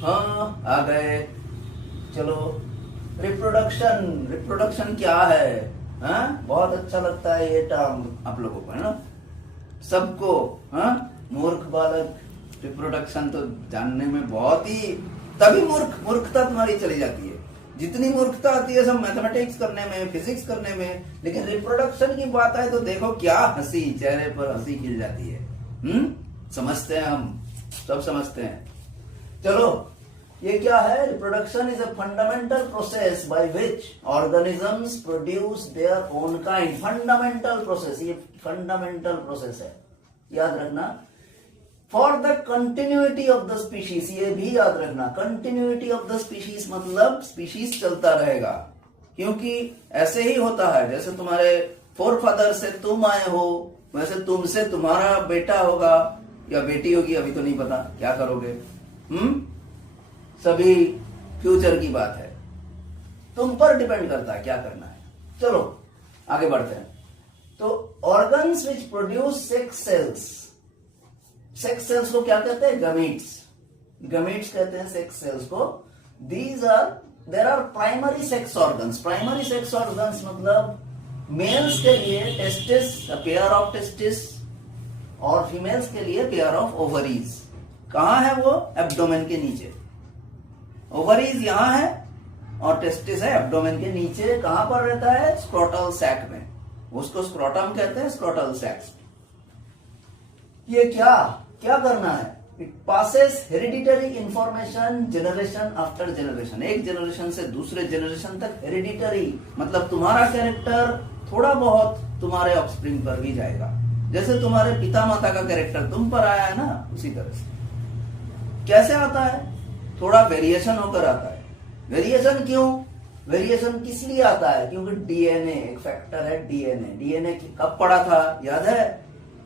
हाँ आ गए। चलो, रिप्रोडक्शन। रिप्रोडक्शन क्या है? हाँ, बहुत अच्छा लगता है ये टर्म आप लोगों को, है ना, सबको। हाँ, मूर्ख बालक, रिप्रोडक्शन तो जानने में बहुत ही, तभी मूर्खता तुम्हारी चली जाती है। जितनी मूर्खता आती है सब मैथमेटिक्स करने में, फिजिक्स करने में, लेकिन रिप्रोडक्शन की बात आए तो देखो क्या हंसी, चेहरे पर हंसी खिल जाती है। समझते हैं हम, सब समझते हैं। चलो, ये क्या है? Reproduction is a fundamental process by which organisms produce their own kind. Fundamental process, ये फंडामेंटल प्रोसेस है, याद रखना। For the continuity of the species, ये भी याद रखना। कंटिन्यूटी ऑफ द स्पीशीज मतलब स्पीशीज चलता रहेगा, क्योंकि ऐसे ही होता है जैसे तुम्हारे फोर फादर से तुम आए हो, वैसे तुमसे तुम्हारा बेटा होगा या बेटी होगी, अभी तो नहीं पता क्या करोगे। सभी फ्यूचर की बात है, तुम पर डिपेंड करता है क्या करना है। चलो आगे बढ़ते हैं। तो organs which produce sex cells, sex cells को क्या कहते हैं? गमीट्स। गमीट्स कहते हैं सेक्स सेल्स को। There are primary sex organs. Primary sex organs मतलब मेल्स के लिए टेस्टिस, पेयर ऑफ टेस्टिस, और फीमेल्स के लिए पेयर ऑफ ओवरीज। कहां है वो? एब्डोमेन के नीचे। ओवरीज यहां है और टेस्टिस है एब्डोमेन के नीचे। कहां पर रहता है? स्क्रोटल सैक में। उसको स्क्रोटम कहते हैं, स्क्रोटल सैक्स। ये क्या क्या करना है? It passes hereditary information generation after generation. एक जनरेशन से दूसरे जनरेशन तक हेरिडिटरी मतलब तुम्हारा कैरेक्टर थोड़ा बहुत तुम्हारे ऑफस्प्रिंग पर भी जाएगा। जैसे तुम्हारे पिता माता का कैरेक्टर तुम पर आया है ना, उसी तरह से। कैसे आता है? थोड़ा वेरिएशन होकर आता है। वेरिएशन क्यों? वेरिएशन किस लिए आता है? क्योंकि डीएनए एक फैक्टर है। डीएनए डीएनए कब पढ़ा था? याद है?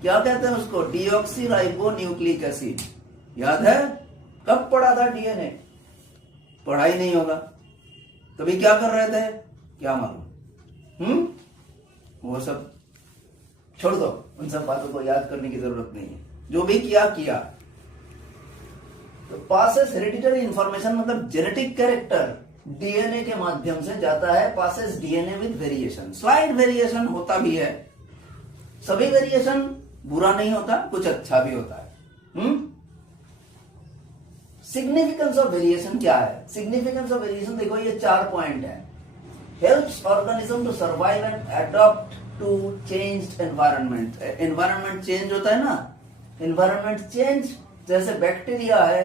क्या कहते हैं उसको? Deoxy ribo nucleic acid. याद है? कब पढ़ा था डीएनए? पढ़ा ही नहीं होगा। कभी क्या कर रहे थे? क्या मालूम। वो सब छोड़ दो, उन सब बातों को याद करने की जरूरत नहीं है। जो भी किया किया। तो पासेस हेरिडिटरी इंफॉर्मेशन मतलब जेनेटिक कैरेक्टर डीएनए के माध्यम से जाता है। Passes DNA with variation. Slide variation होता भी है। सभी वेरिएशन बुरा नहीं होता, कुछ अच्छा भी होता है। सिग्निफिकेंस ऑफ वेरिएशन क्या है? सिग्निफिकेंस ऑफ वेरिएशन देखो, ये 4 पॉइंट है। Helps organism to survive and adopt to changed environment. Environment change होता है ना, एनवायरनमेंट चेंज, जैसे बैक्टीरिया है